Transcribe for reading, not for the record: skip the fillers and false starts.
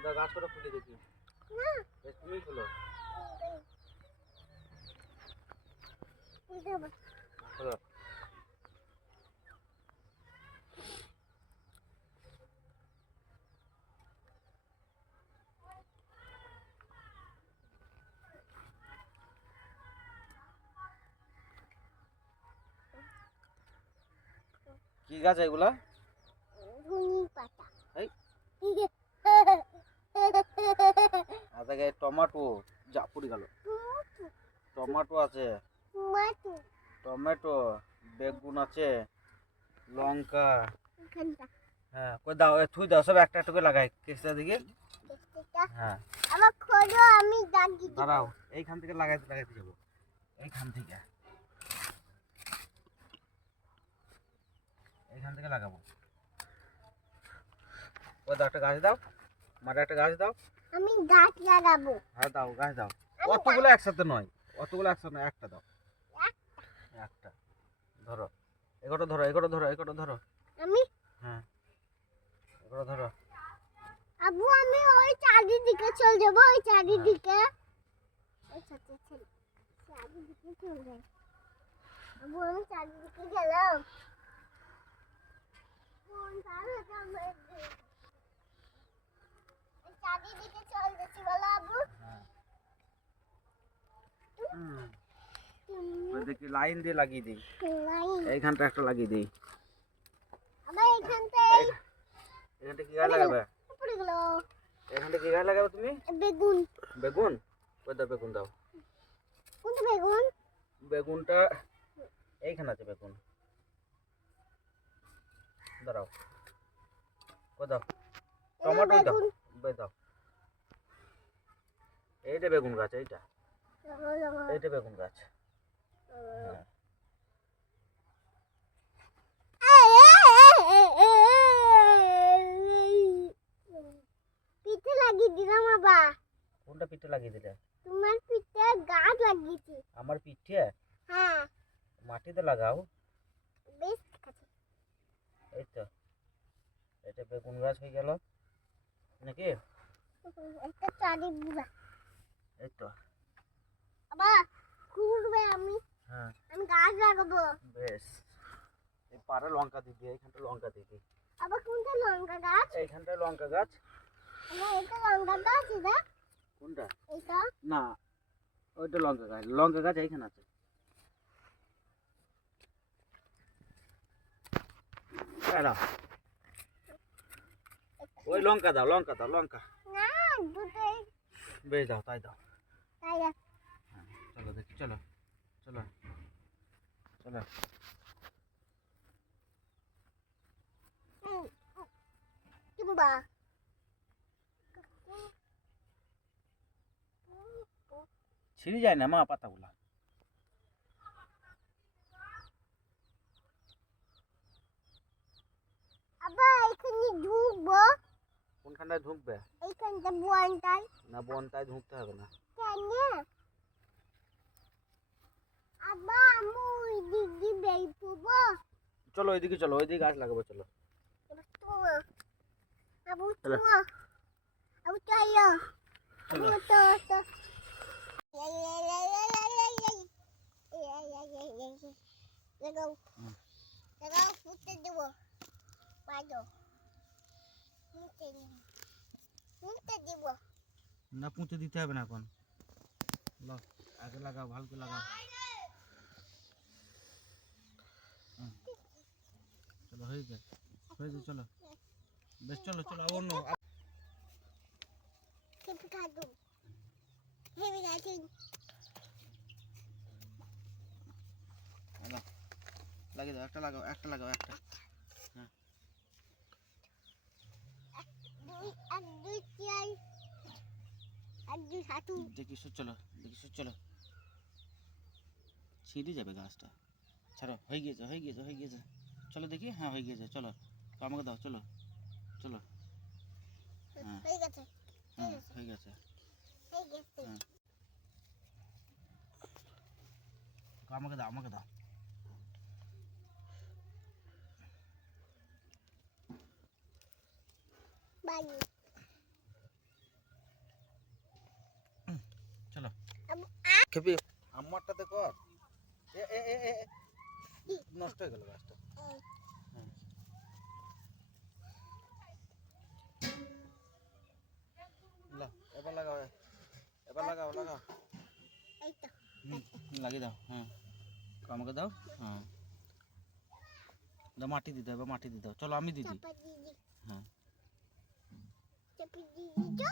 কোথাও গাছ করে খুলে দেখি তুমি খুলো খোলো। কি গাছ এগুলা? টমেটো যা পুড়ে গেল। টমেটো আছে, টমেটো, বেগুন আছে, লঙ্কা। হ্যাঁ কই দাও, থুই দাও, সব একটা একটা করে লাগাই কেসটা দিকে। হ্যাঁ আবার খোলো, আমি দাগি দেব। দাঁড়াও, এইখান থেকে লাগাইতে লাগাইতে যাবো, এইখান থেকে লাগাবো। ওই দাও, একটা গাছ দাও, মাঠে একটা গাছ দাও। আমি গাছ লাগাবো। হ্যাঁ দাও, গাছ দাও। অতগুলো একসাথে নয়, অতগুলো একসাথে নয়, একটা দাও। একটা ধরো, এগুলো ধরো, এগুলো ধরো, এগুলো ধরো। আমি হ্যাঁ এগুলো ধরো। আব্বু আমি ওই চারিদিকে চলে যাব, ওই চারিদিকে। ওই চারিদিকে চলে যাব। আব্বু আমি চারিদিকে গেলাম। কোন চারিদিকে আমরা চারিদিকে চলে যাচ্ছি বলো আব্বু। ওই দেখি লাইন দিয়ে লাগিয়ে দিই, লাইন এইখানটা একটা লাগিয়ে দিই। আবার এখানটায় এখানটা কি গাছ লাগাবে? পড়ে গেল। এখানটা কি গাছ লাগাবে তুমি? বেগুন। বেগুন? ওই দাও, বেগুন দাও। কোনটা বেগুন? বেগুনটা এইখানে আছে, বেগুন দাঁড়াও। ও দাও, টমেটো দাও, দাও। এইটা বেগুন গাছ, এইটা এইটা বেগুন গাছ। পিঠে লাগিয়ে দিলাম বাবা। কোনটা পিঠে লাগিয়ে দিলে? তোমার পিঠে গাছ লাগিয়েছি। আমার পিঠে? হ্যাঁ মাটিতে লাগাও। বেশ ঠিক আছে। এই তো, এটা বেগুন গাছ হয়ে গেল নাকি? একটা চারি বুড়া। এই তো বাবা ঘুরবে আমি। হ্যাঁ আমি গাছ লাগাবো। বেশ, এই পারে লঙ্কা দিবি, এইখানটা লঙ্কা দিবি। আবার কোনটা লঙ্কা গাছ? এইখানটা লঙ্কা গাছ। আমার এটা লঙ্কা গাছ এটা? কোনটা? এটা না, ওইটা লঙ্কা গাছ। লঙ্কা গাছ এইখানে আছে। দাও, ওই লঙ্কা দাও, লঙ্কা দাও, লঙ্কা। না দুটোই বেশ দাও, তাই দাও। তাই আছে। হ্যাঁ, চলো দেখি, চলো চলো চলো। কিংবা ছিঁড়ে যায় না মা পাতাগুলা। আবার এখানে ঢুকবো। কোনখানটায় ঢুকবে? এইখানটা বনটাই। না, বনটায় ঢুকতে হবে না। কেন? আবার আমি ওই দিক দিয়ে বের করবো। চলো ওইদিকে, চলো ওইদিকে গাছ লাগাবো, চলো। আবু চলো। আবু চলো। চলো। আবু তো লাগাও লাগাও ফুটে দেবো পাইলো ফুটে দিব না, পুঁতে দিতে হবে না এখন। আগে লাগাও, ভালো করে লাগাও। চলো হয়েছে, হয়েছে, চলো বেশ, চলো চলো। অন্য হেভি কাটু হেভি কাটু লাগিয়ে দাও, একটা লাগাও, একটা লাগাও, একটা। হ্যাঁ এক দুই চার এক দুই হাঁটু দেখিস, চলো দেখিস, চলো। ছিঁড়ে যাবে গাছটা, ছাড়ো। হয়ে গিয়েছে, হয়ে গিয়েছে, হয়ে গিয়েছে। চলো দেখি, হ্যাঁ হয়ে গিয়েছে, চলো। তো আমাকে দাও, চলো চলো। হ্যাঁ হয়ে গেছে হ্যাঁ হয়ে গেছে। হয়ে গেছে হ্যাঁ আমাকে দাও, আমাকে দাও। বাই খেপি আমারটাতে কর। এ এ এ এ, এ, নষ্ট হয়ে গেল গাছটা। হ্যাঁ। লাও, এবার লাগাও, এবার লাগাও লাগাও। এই তো লাগিয়ে দাও। হ্যাঁ, আমাকে দাও। হ্যাঁ, দাও, মাটি দিয়ে দাও, এবার মাটি দিয়ে দাও। চলো আমি দিদি। চাপা দিদি হ্যাঁ। চাপা দিদি তো